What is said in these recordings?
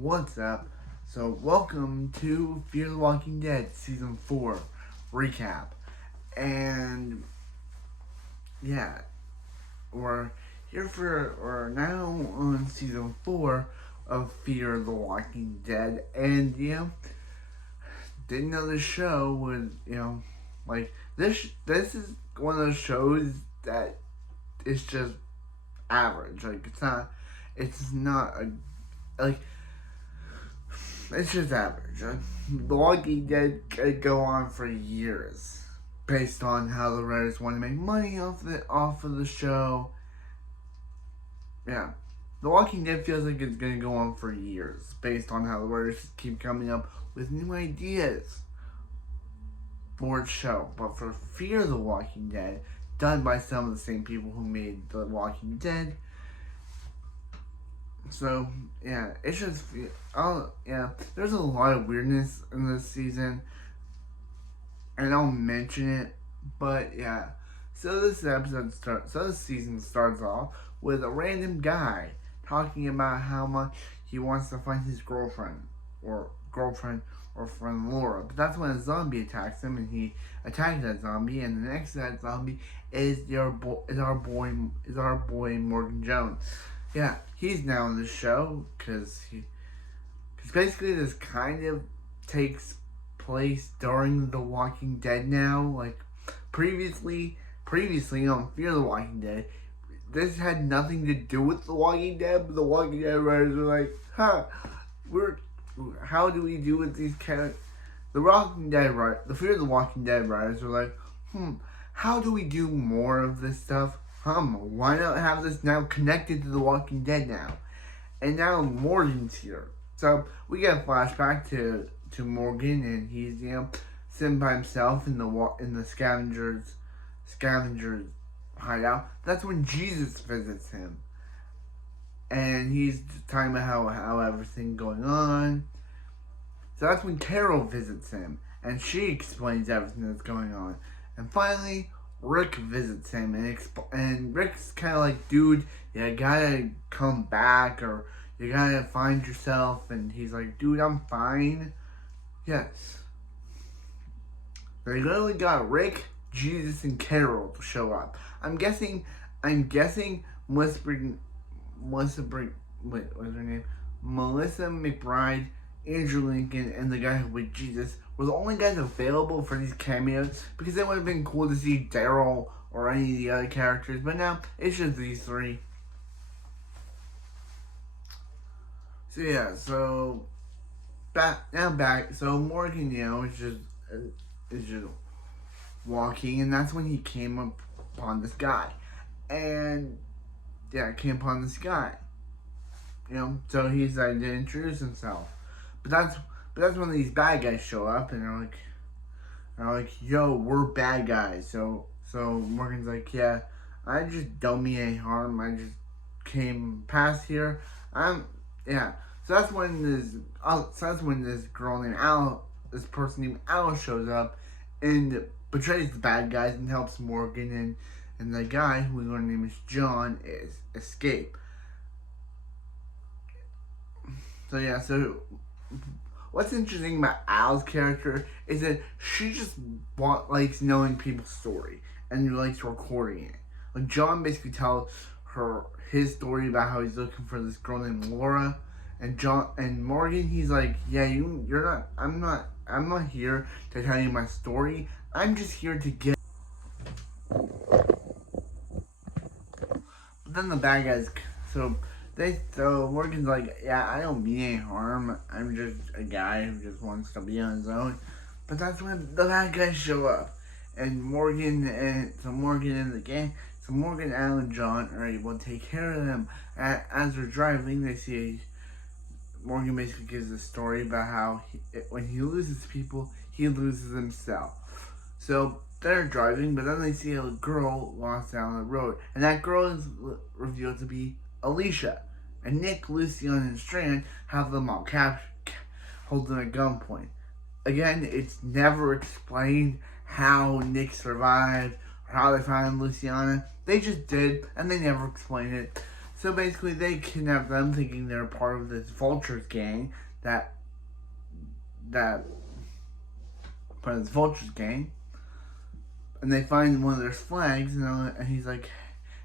What's up? So, welcome to Fear the Walking Dead Season 4 recap. And, yeah, we're now on Season 4 of Fear the Walking Dead. And, didn't know the show would, like, this is one of those shows that is just average. Like, it's not like, it's just average. The Walking Dead could go on for years, based on how the writers want to make money off of the show. Yeah, The Walking Dead feels like it's gonna go on for years, based on how the writers keep coming up with new ideas for its show. But for Fear the Walking Dead, done by some of the same people who made The Walking Dead. So, yeah, it's just, there's a lot of weirdness in this season, and I'll mention it, but yeah. So this season starts off with a random guy talking about how much he wants to find his girlfriend or friend Laura. But that's when a zombie attacks him, and he attacks that zombie, and the next to that zombie is our boy Morgan Jones. Yeah, he's now in the show because basically this kind of takes place during The Walking Dead now. Like previously on Fear the Walking Dead, this had nothing to do with The Walking Dead, but The Walking Dead writers were like, how do we do with these characters? The Fear the Walking Dead writers were like, how do we do more of this stuff? Why not have this now connected to The Walking Dead now? And now Morgan's here. So we get a flashback to Morgan, and he's sitting by himself in the scavengers hideout. That's when Jesus visits him, and he's talking about how everything's going on. So that's when Carol visits him, and she explains everything that's going on. And finally, Rick visits him, and Rick's kind of like, dude, you gotta come back, or you gotta find yourself. And he's like, dude, I'm fine. Yes. They literally got Rick, Jesus, and Carol to show up. I'm guessing Melissa McBride, Andrew Lincoln, and the guy with Jesus were the only guys available for these cameos, because it would have been cool to see Daryl or any of the other characters, but now it's just these three. So yeah, back. So Morgan, is just walking, and that's when he came upon this guy, and came upon this guy. So he's like to introduce himself. But that's when these bad guys show up, and they're like, yo, we're bad guys. So Morgan's like, yeah, I just don't mean any harm. I just came past here. So that's when this girl named Al, this person named Al shows up and betrays the bad guys and helps Morgan and the guy who we're going to name is John escape. So what's interesting about Al's character is that she just likes knowing people's story and likes recording it. Like John basically tells her his story about how he's looking for this girl named Laura, and Morgan, he's like, yeah, I'm not here to tell you my story. I'm just here to get. But then the bad guys, so Morgan's like, yeah, I don't mean any harm. I'm just a guy who just wants to be on his own. But that's when the bad guys show up, and Morgan and the gang. So Morgan, Al, and John are able to take care of them. As they're driving, they see Morgan basically gives a story about how when he loses people, he loses himself. So they're driving, but then they see a girl lost down the road, and that girl is revealed to be Alicia. And Nick, Lucian, and Strand have them all hold them at gunpoint. Again, it's never explained how Nick survived or how they found Luciana. They just did, and they never explained it. So basically, they kidnap them, thinking they're part of this Vultures gang that part of this Vultures gang, and they find one of their flags, and he's like,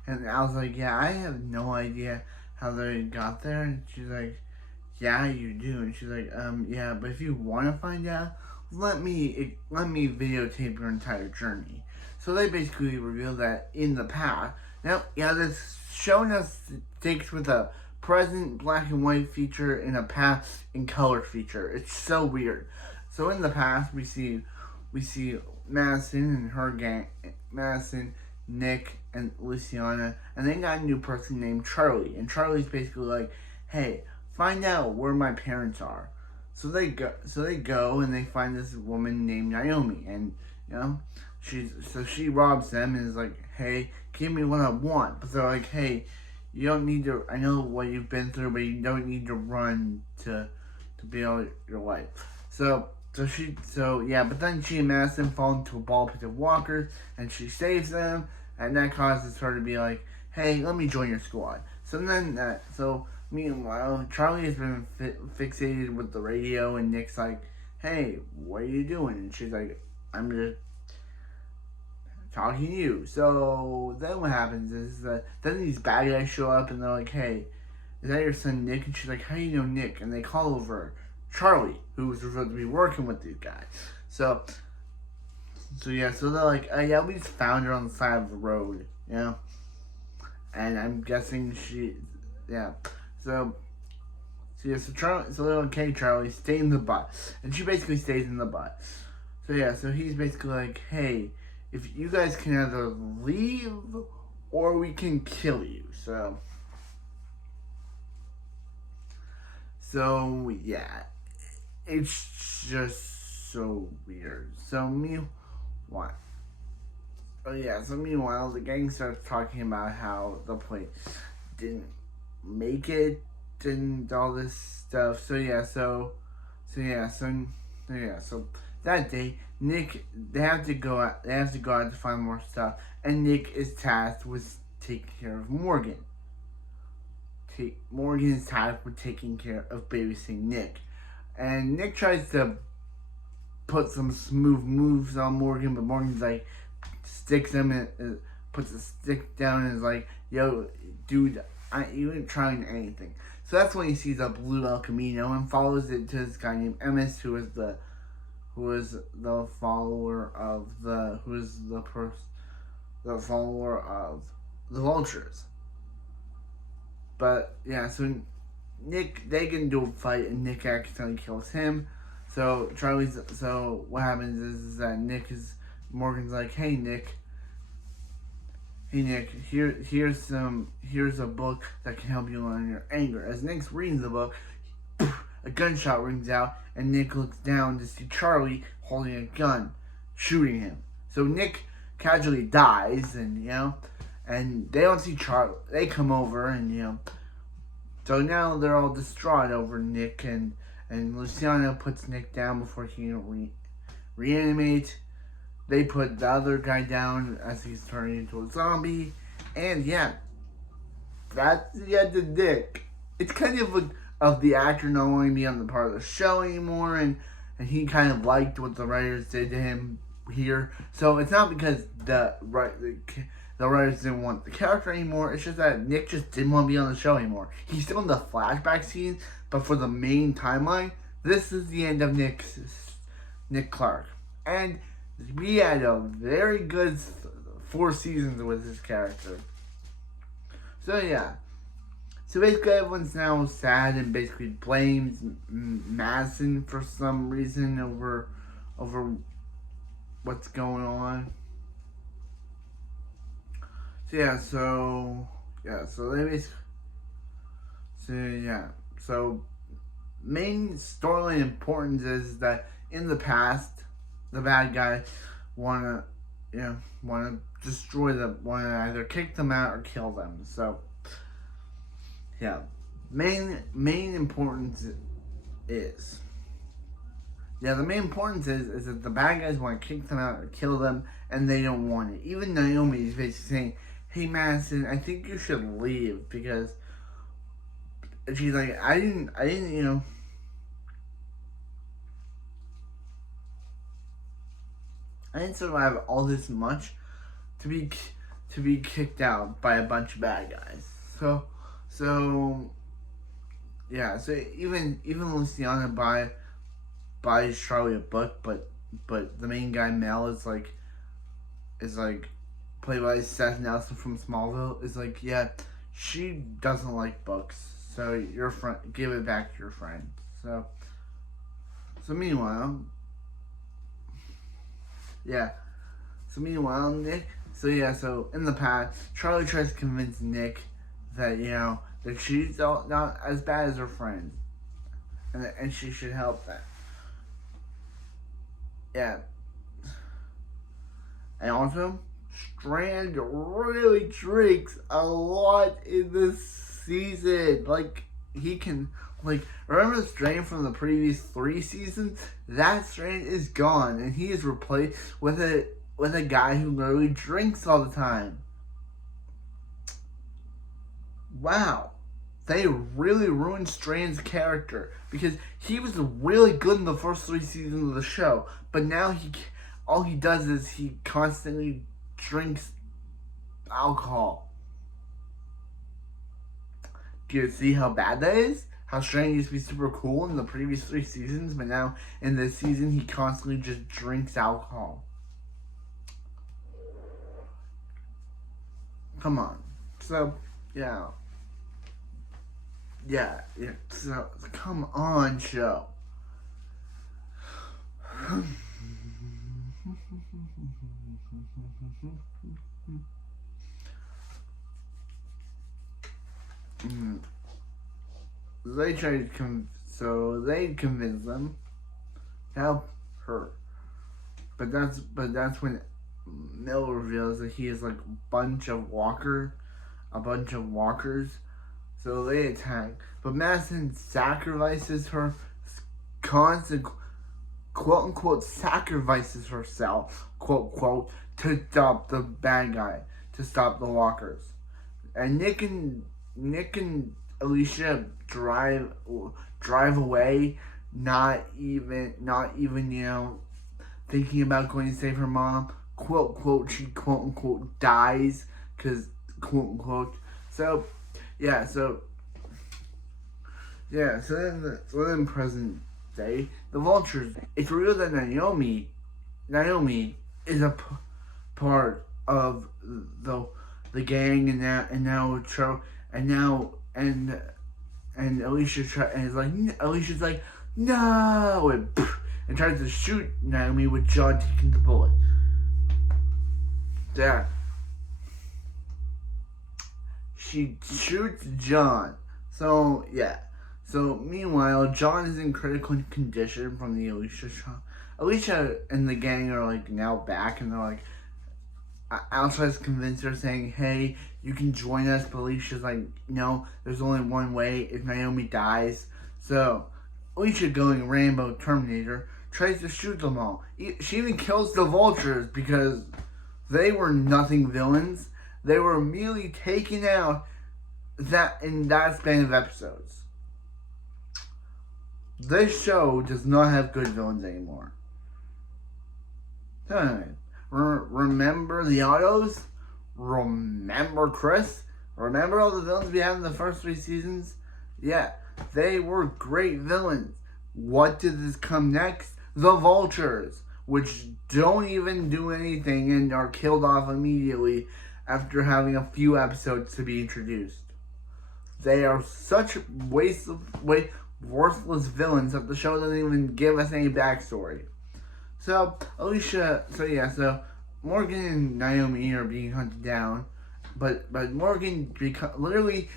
and Al's like, yeah, I have no idea how they got there, and she's like, yeah, you do, and she's like, yeah, but if you want to find out, let me videotape your entire journey. So they basically reveal that in the past. Now, yeah, this showing us takes with a present black and white feature and a past in color feature. It's so weird. So in the past, we see Madison and her gang, Madison, Nick, and Luciana, and they got a new person named Charlie. And Charlie's basically like, hey, find out where my parents are. So they go and they find this woman named Naomi, and she robs them and is like, hey, give me what I want. But they're like, hey, you don't need to. I know what you've been through, but you don't need to run to build your life. But then she and Madison fall into a ball pit of walkers, and she saves them, and that causes her to be like, hey, let me join your squad. Meanwhile, Charlie has been fixated with the radio, and Nick's like, hey, what are you doing? And she's like, I'm just talking to you. So then what happens is that then these bad guys show up, and they're like, hey, is that your son Nick? And she's like, how do you know Nick? And they call over Charlie, who was revealed to be working with these guys. So they're like, yeah, we just found her on the side of the road, and I'm guessing So Charlie, stay in the bus. And she basically stays in the bus. So he's basically like, hey, if you guys can either leave or we can kill you. So yeah, it's just so weird. Meanwhile, the gang starts talking about how the place didn't make it and all this stuff. So that day, Nick, they have to go out to find more stuff, and Nick is tasked with taking care of Morgan. Morgan is tasked with taking care of babysitting Nick, and Nick tries to put some smooth moves on Morgan, but Morgan's like, sticks him and puts a stick down and is like, yo, dude, you ain't trying anything. So that's when he sees a blue El Camino and follows it to this guy named Emmis, who is the follower of the Vultures. But yeah, so Nick, they get into a fight and Nick accidentally kills him. So what happens is that Morgan's like, hey Nick, here's a book that can help you learn your anger. As Nick's reading the book, a gunshot rings out, and Nick looks down to see Charlie holding a gun, shooting him. So Nick casually dies, and they don't see Charlie. They come over, and so now they're all distraught over Nick, and Luciana puts Nick down before he can reanimate. They put the other guy down as he's turning into a zombie. And yeah, that's the end of Nick. It's kind of the actor not wanting to be on the part of the show anymore, and he kind of liked what the writers did to him here. So it's not because the writers didn't want the character anymore. It's just that Nick just didn't want to be on the show anymore. He's still in the flashback scene, but for the main timeline, this is the end of Nick Clark. And we had a very good 4 seasons with this character. So yeah. So basically everyone's now sad and basically blames Madison for some reason over what's going on. So main storyline importance is that in the past, the bad guys wanna destroy them, wanna either kick them out or kill them. So yeah, main importance is that the bad guys want to kick them out or kill them, and they don't want it. Even Naomi is basically saying, hey Madison, I think you should leave because she's like, I didn't, I didn't survive all this much to be kicked out by a bunch of bad guys. So yeah. So even Luciana buys Charlie a book, but the main guy Mel is like played by Seth Nelson from Smallville, is like, yeah, she doesn't like books, so your friend, give it back to your friend. So meanwhile, yeah. So meanwhile, Nick. So in the past, Charlie tries to convince Nick that that she's not as bad as her friends, and she should help that. Yeah. And also, Strand really drinks a lot in this season. Like, he can, remember Strand from the previous 3 seasons? That Strand is gone, and he is replaced with a guy who literally drinks all the time. Wow. They really ruined Strand's character, because he was really good in the first 3 seasons of the show, but now all he does is he constantly drinks alcohol. Do you see how bad that is? How Strand used to be super cool in the previous 3 seasons, but now in this season he constantly just drinks alcohol. Come on. So, yeah. Yeah. So, come on, show. They tried to they convinced them to help her, but that's when Mel reveals that he is like a bunch of walkers. So they attack, but Madison sacrifices her, constant, quote unquote, sacrifices herself, quote quote, to stop the bad guy, to stop the walkers. And Nick and Alicia drive away, not even thinking about going to save her mom. Quote unquote, she quote unquote dies because quote unquote. So then present day, the Vultures. It's real that Naomi is a part of the gang, and Alicia's like no, and tries to shoot Naomi with John taking the bullet. Yeah. She shoots John. So yeah. So meanwhile, John is in critical condition from the Alicia shot. Alicia and the gang are like now back, and they're like, Al tries to convince her, saying, "Hey, you can join us." But Alicia's like, "No, there's only one way. If Naomi dies." So Alicia, going Rambo Terminator, tries to shoot them all. She even kills the Vultures because they were nothing villains. They were immediately taken out in that span of episodes. This show does not have good villains anymore. Remember the Autos? Remember Chris? Remember all the villains we had in the first 3 seasons? Yeah, they were great villains. What did this come next? The Vultures, which don't even do anything and are killed off immediately after having a few episodes to be introduced. They are such worthless villains that the show doesn't even give us any backstory. So Morgan and Naomi are being hunted down, but Morgan literally,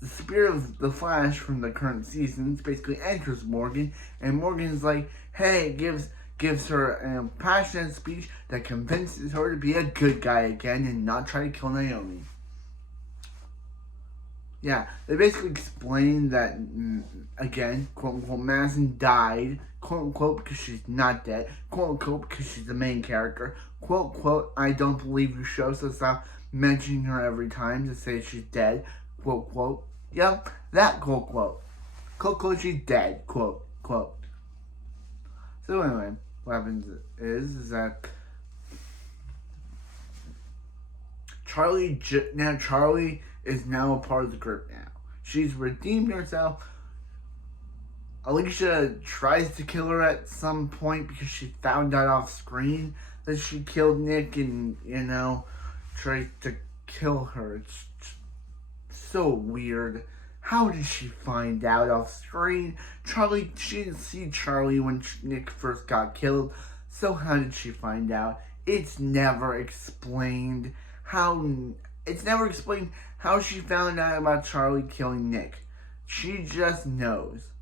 the spirit of the Flash from the current seasons basically enters Morgan, and Morgan's like, hey, gives her an passionate speech that convinces her to be a good guy again and not try to kill Naomi. Yeah, they basically explain that, again, quote unquote, Madison died, quote unquote, because she's not dead, quote unquote, because she's the main character, quote unquote, I don't believe your show, so stop mentioning her every time to say she's dead, quote unquote. Yep, that quote. Coco, she's dead, quote. So anyway, what happens is that Charlie is now a part of the group now. She's redeemed herself. Alicia tries to kill her at some point because she found out off screen that she killed Nick and, tries to kill her. It's so weird. How did she find out off screen? She didn't see Charlie when Nick first got killed. So how did she find out? It's never explained how she found out about Charlie killing Nick. She just knows.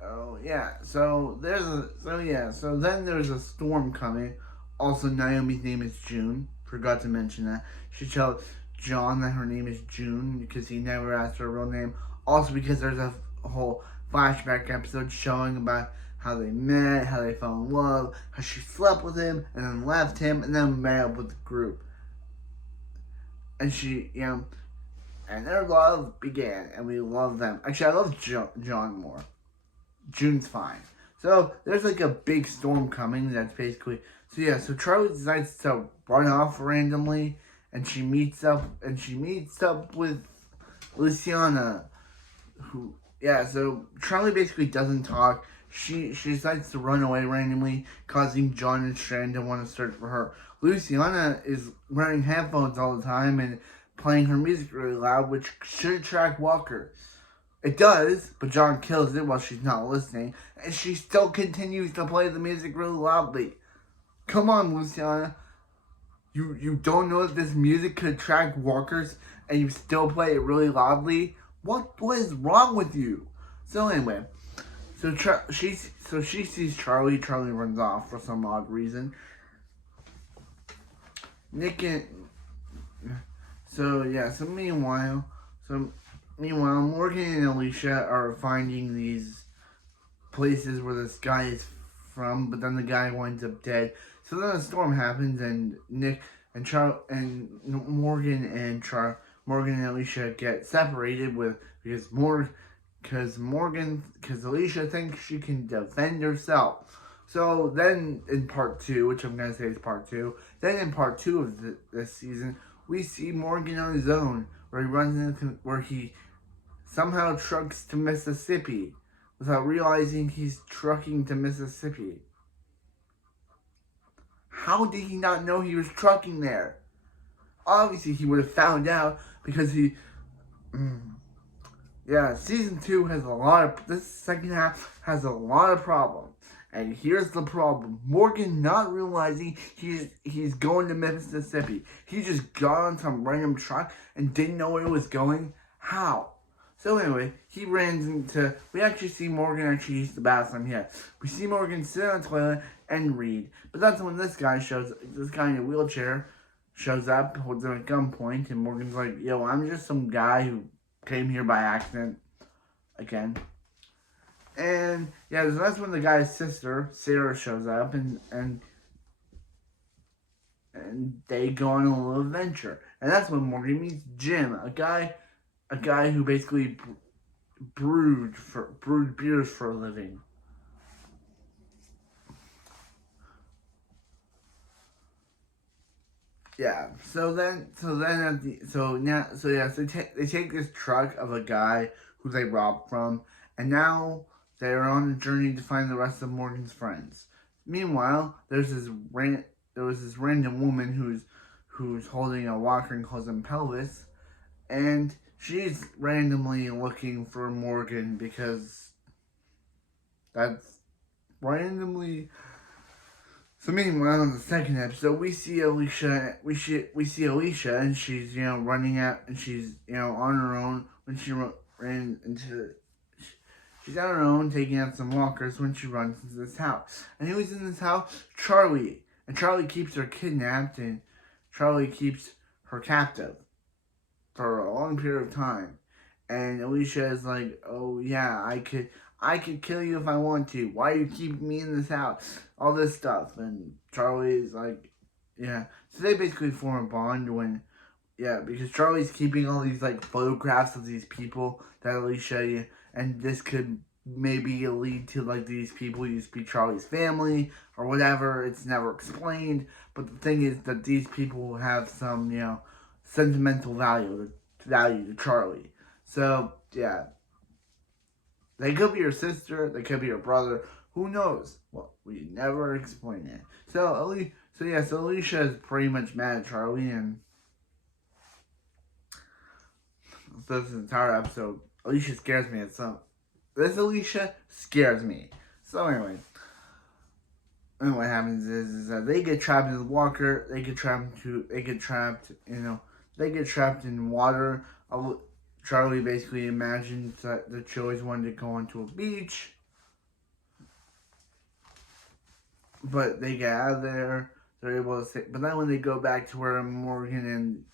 Oh yeah, so then there's a storm coming. Also, Naomi's name is June. Forgot to mention that. She tells John that her name is June because he never asked her real name. Also, because there's a whole flashback episode showing about how they met, how they fell in love, how she slept with him and then left him and then met up with the group. And and their love began, and we love them. Actually, I love John more. June's fine. So there's like a big storm coming. That's basically so Charlie decides to run off randomly, and she meets up with Luciana, so Charlie basically doesn't talk. She decides to run away randomly, causing John and Strand to want to search for her. Luciana is wearing headphones all the time and playing her music really loud, which should attract walkers. It does, but John kills it while she's not listening, and she still continues to play the music really loudly. Come on, Luciana. You don't know that this music could attract walkers, and you still play it really loudly? What is wrong with you? So anyway, she sees Charlie. Charlie runs off for some odd reason. Meanwhile, Morgan and Alicia are finding these places where this guy is from, but then the guy winds up dead. So then a storm happens, and Nick and Morgan and Alicia get separated because Alicia thinks she can defend herself. So then in part 2, which I'm gonna say is part 2, then in part 2 of this season, we see Morgan on his own, where he somehow trucks to Mississippi without realizing he's trucking to Mississippi. How did he not know he was trucking there? Obviously, he would have found out because season 2 this second half has a lot of problems. And here's the problem. Morgan not realizing he's going to Mississippi. He just got on some random truck and didn't know where it was going. How? So anyway, we actually see Morgan actually use the bathroom here. We see Morgan sit on the toilet and read. But that's when this guy in a wheelchair shows up, holds him at gunpoint, and Morgan's like, yo, I'm just some guy who came here by accident. Again. And so that's when the guy's sister, Sarah, shows up and they go on a little adventure. And that's when Morgan meets Jim, a guy who basically brewed beers for a living. Yeah. So they take this truck of a guy who they robbed from, and now they're on a journey to find the rest of Morgan's friends. Meanwhile, there was this random woman who's holding a walker and calls him Pelvis, and she's randomly looking for Morgan because that's randomly. So meanwhile, in the second episode, we see Alicia. We see Alicia, and she's running out, and she's on her own when she ran into. She's on her own taking out some walkers when she runs into this house. And who's in this house? Charlie. And Charlie keeps her kidnapped, and Charlie keeps her captive for a long period of time. And Alicia is like, oh yeah, I could kill you if I want to. Why are you keeping me in this house? All this stuff. And Charlie is like, yeah. So they basically form a bond when Yeah, because Charlie's keeping all these like photographs of these people that Alicia, and this could maybe lead to like these people used to be Charlie's family or whatever. It's never explained, but the thing is that these people have some sentimental value to Charlie. So yeah, they could be your sister, they could be your brother. Who knows? Well, we never explain it. So Alicia is pretty much mad at Charlie, and this entire episode, Alicia scares me. This Alicia scares me. So anyway, and what happens is that they get trapped in the walker. They get trapped. They get trapped in water. Charlie basically imagines that the Chili's wanted to go onto a beach, but they get out of there. They're able to stay. But then when they go back to where Morgan and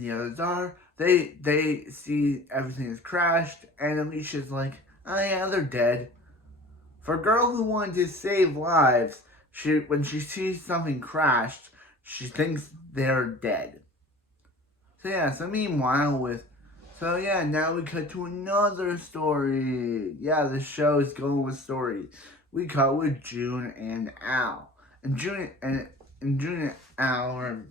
the others are, they see everything has crashed, and Alicia's like, oh yeah, they're dead. For a girl who wanted to save lives, when she sees something crashed, she thinks they're dead. Now we cut to another story. Yeah, the show is going with stories. We cut with June and Al. And June and Al are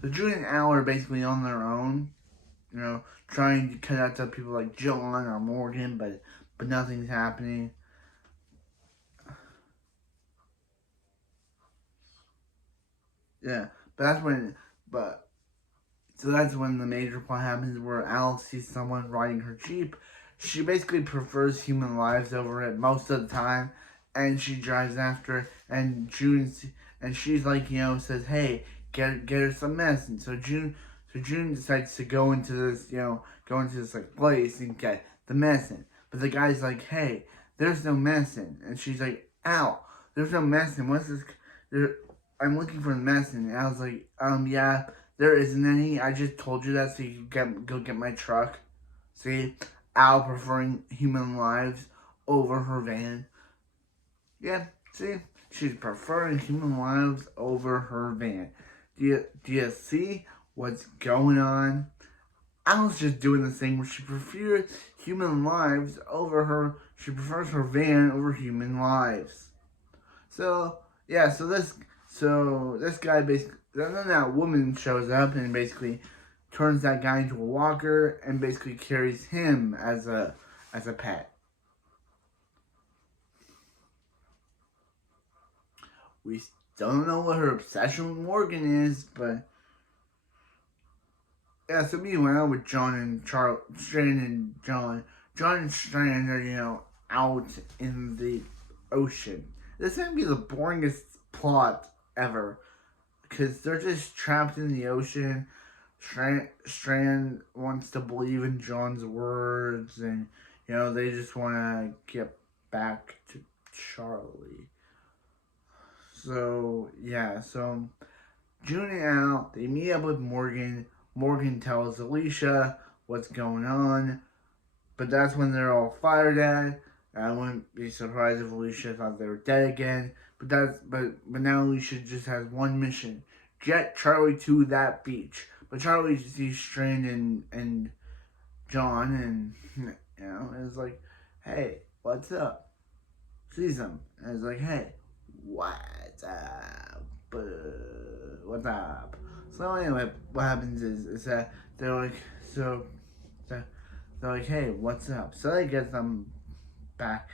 So June and Al are basically on their own, trying to cut out to people like John or Morgan, but nothing's happening. Yeah, that's when the major plot happens where Al sees someone riding her Jeep. She basically prefers human lives over it most of the time, and she drives after it, and she's like, says, hey, get her some medicine. So June decides to go into this like place and get the medicine. But the guy's like, hey, there's no medicine. And she's like, Al, there's no medicine. What's this? I'm looking for the medicine. And I was like, yeah, there isn't any. I just told you that so you can go get my truck. See? Al preferring human lives over her van. Yeah, see? She's preferring human lives over her van. Do you see what's going on? Al's just doing the thing where she prefers human lives over her. She prefers her van over human lives. So this guy basically, then that woman shows up and basically turns that guy into a walker and basically carries him as a pet. We don't know what her obsession with Morgan is, but yeah. So meanwhile, with John and Strand and John and Strand are out in the ocean. This might be the boringest plot ever, because they're just trapped in the ocean. Strand wants to believe in John's words, and they just want to get back to Charlie. So June and Al, they meet up with Morgan. Morgan tells Alicia what's going on, but that's when they're all fired at. I wouldn't be surprised if Alicia thought they were dead again. But now Alicia just has one mission: get Charlie to that beach. But Charlie sees Strand and John, and it's like, hey, what's up? Sees them, and it's like, hey, what's up? What's up? So anyway, what happens is that they're like, they're like, hey, what's up? So they get them back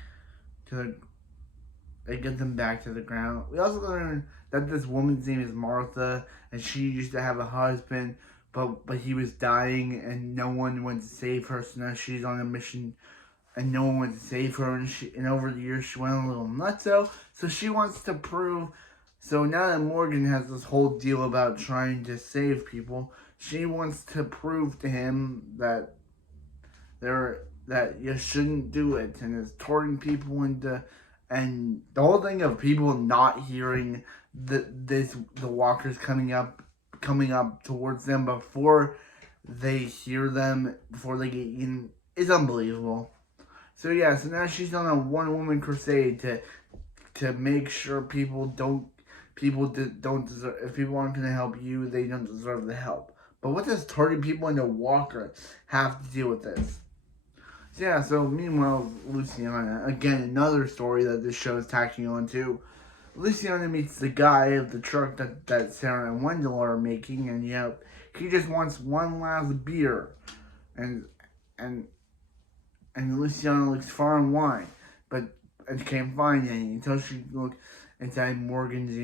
to the ground. We also learn that this woman's name is Martha, and she used to have a husband, but he was dying, and no one went to save her. So now she's on a mission, and no one went to save her. And over the years, she went a little nutso. So she wants to prove. So now that Morgan has this whole deal about trying to save people, she wants to prove to him that you shouldn't do it, and is turning people into. And the whole thing of people not hearing the walkers coming up towards them before they hear them, before they get eaten, is unbelievable. So now she's on a one-woman crusade to to make sure don't deserve, if people aren't going to help you, they don't deserve the help. But what does turning people into Walker have to do with this? So yeah, so meanwhile, Luciana, again, another story that this show is tacking on to. Luciana meets the guy of the truck that Sarah and Wendell are making, and he just wants one last beer. And and and Luciana looks far and wide, but and can't find any until she looks inside Morgan's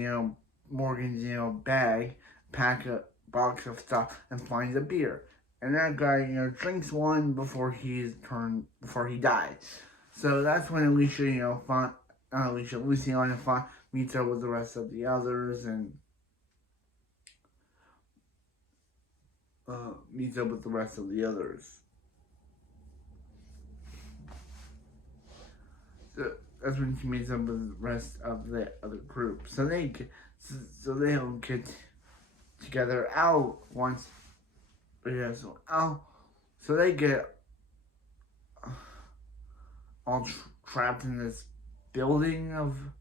bag, pack a box of stuff, and finds a beer. And that guy drinks one before he dies. So that's when Luciana meets up with the rest of the others and meets up with the rest of the others. So that's when she meets up with the rest of the other group. So they all get together. Al wants, so they get all trapped in this building of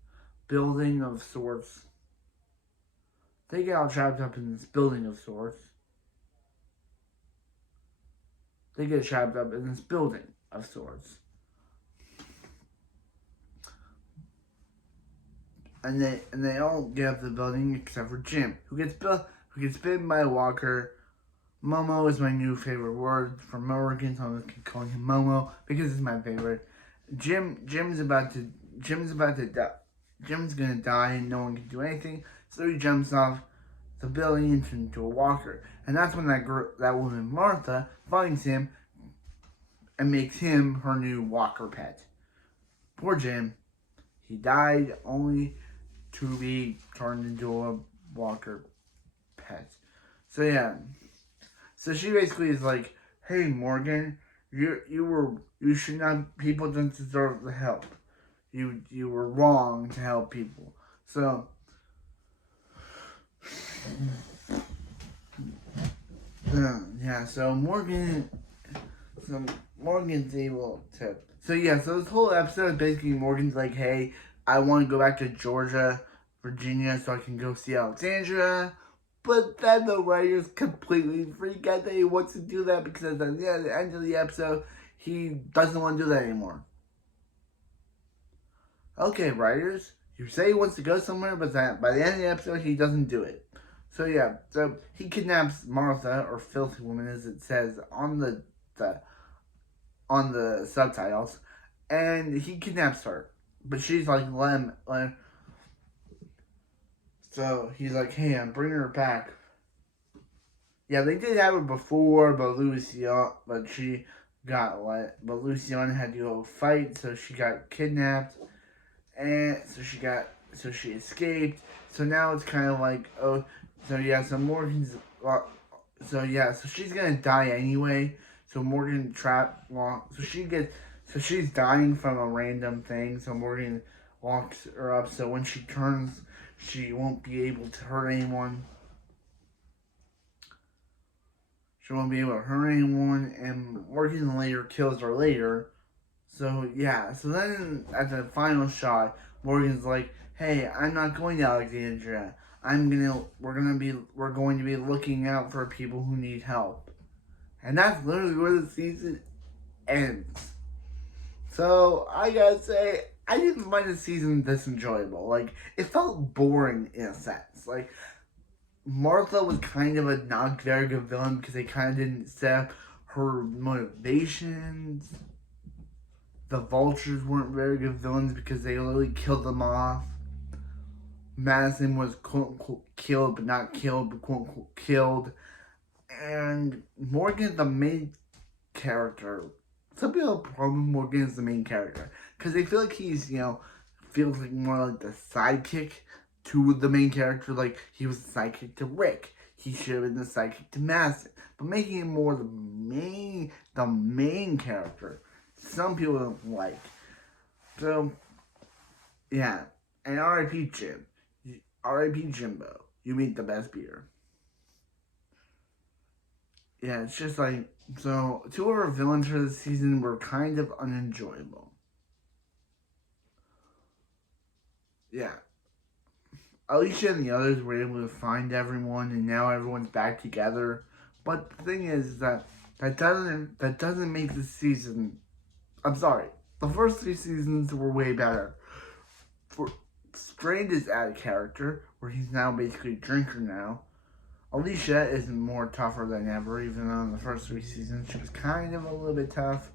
sorts. They get all trapped up in this building of sorts. They get trapped up in this building of sorts. And they all get up the building except for Jim, who gets bitten by a walker. Momo is my new favorite word for Morgan, so I'm gonna keep calling him Momo because it's my favorite. Jim's gonna die and no one can do anything, so he jumps off the building into a walker. And that's when that woman Martha finds him and makes him her new walker pet. Poor Jim. He died only to be turned into a walker pet. So yeah. So she basically is like, hey Morgan, you should not, people don't deserve the help. You were wrong to help people. So yeah, so Morgan's able to. So yeah, so this whole episode basically Morgan's like, hey, I want to go back to Georgia, Virginia, so I can go see Alexandria. But then the writers completely freak out that he wants to do that because at the end of the episode, he doesn't want to do that anymore. Okay, writers, you say he wants to go somewhere, but by the end of the episode, he doesn't do it. So yeah, so he kidnaps Martha, or Filthy Woman as it says on the subtitles, and he kidnaps her. But she's like, let him. So he's like, hey, I'm bringing her back. Yeah, they did have her before, but Luciana had to go fight, so she got kidnapped, and so she escaped. So now it's kind of like, oh, so yeah, so Morgan's, so she's gonna die anyway. So Morgan trapped, so she's dying from a random thing. So Morgan locks her up. So when she turns, she won't be able to hurt anyone. She won't be able to hurt anyone, and Morgan later kills her later. So yeah, so then at the final shot, Morgan's like, hey, I'm not going to Alexandria. We're going to be looking out for people who need help. And that's literally where the season ends. So I gotta say, I didn't find the season this enjoyable. Like, it felt boring in a sense. Like, Martha was kind of a not very good villain because they kind of didn't set up her motivations. The Vultures weren't very good villains because they literally killed them off. Madison was quote-unquote killed, but not killed, but quote-unquote killed. And Morgan, the main character. Some people have a problem with Morgan as the main character because they feel like he's, feels like more like the sidekick to the main character. Like, he was the sidekick to Rick. He should have been the sidekick to Madison. But making him more the main character, some people don't like. So, yeah. And R.I.P. Jim. R.I.P. Jimbo. You made the best beer. Yeah, it's just like, so two of our villains for the season were kind of unenjoyable. yeah, Alicia and the others were able to find everyone, and now everyone's back together. But the thing is that that doesn't make the season. I'm sorry. The first 3 seasons were way better. For Strand is out of character, where he's now basically a drinker now. Alicia is more tougher than ever, even though in the first 3 seasons she was kind of a little bit tough.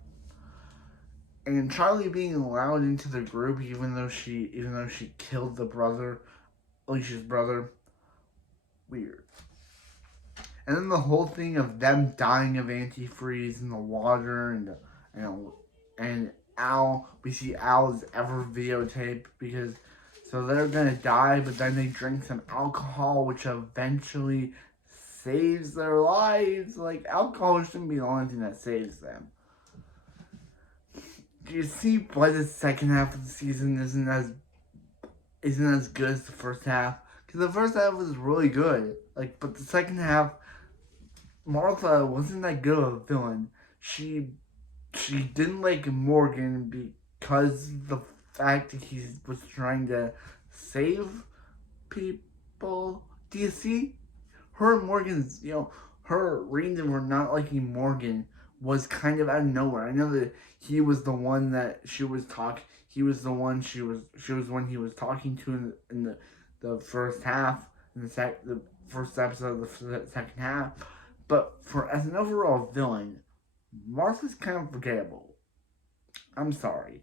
And Charlie being allowed into the group, even though she killed the brother, Alicia's brother, weird. And then the whole thing of them dying of antifreeze in the water, and Al, we see Al's ever videotape because so they're gonna die, but then they drink some alcohol, which eventually saves their lives. Like alcohol shouldn't be the only thing that saves them. Do you see why the second half of the season isn't as good as the first half? Because the first half was really good, but the second half, Martha wasn't that good of a villain. She didn't like Morgan because the fact that he was trying to save people. Do you see? Her and Morgan's, her reason for not liking Morgan was kind of out of nowhere. I know that he was the one that she was talking. He was the one she was one he was talking to in the first half, in the first episode of the second half. But as an overall villain, Martha's kind of forgettable. I'm sorry,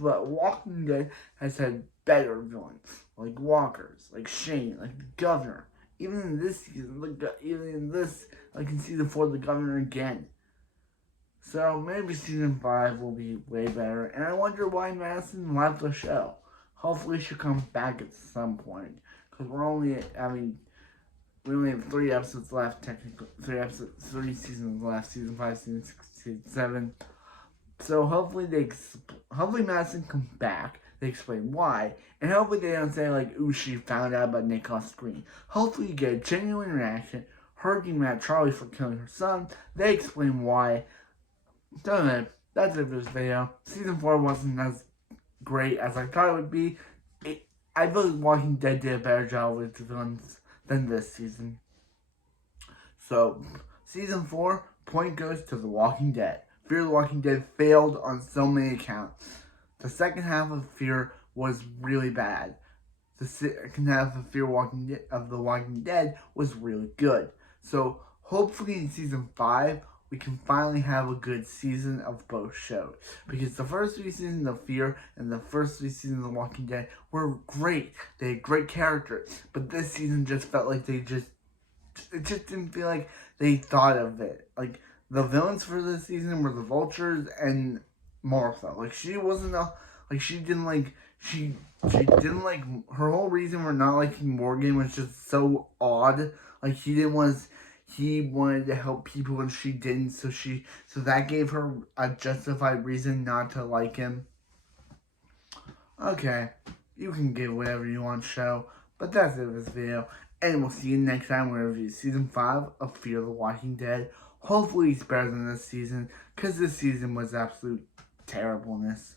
but Walking Dead has had better villains, like Walkers, like Shane, like the Governor. Even in this season, even in this, I can see the Governor again. So maybe season 5 will be way better, and I wonder why Madison left the show. Hopefully she'll come back at some point, because we only have 3 episodes left, technically. 3 seasons left, season 5, season 6, season 7. So hopefully Madison comes back. They explain why, and hopefully they don't say like, "Ooh, she found out about Nick off screen." Hopefully you get a genuine reaction. Her being mad at Charlie for killing her son. They explain why. So anyway, that's it for this video. Season 4 wasn't as great as I thought it would be. I feel like Walking Dead did a better job with the villains than this season. So, season 4, point goes to The Walking Dead. Fear the Walking Dead failed on so many accounts. The second half of Fear was really bad. The second half of The Walking Dead was really good. So, hopefully in season 5, we can finally have a good season of both shows. Because the first 3 seasons of Fear and the first 3 seasons of The Walking Dead were great. They had great characters. But this season just felt like it just didn't feel like they thought of it. Like, the villains for this season were the Vultures and Martha. Like, she didn't like, her whole reason for not liking Morgan was just so odd. Like, he wanted to help people and she didn't, so that gave her a justified reason not to like him. Okay, you can give whatever you want, show, but that's it for this video, and we'll see you next time when we review season 5 of Fear the Walking Dead. Hopefully it's better than this season, because this season was absolute terribleness.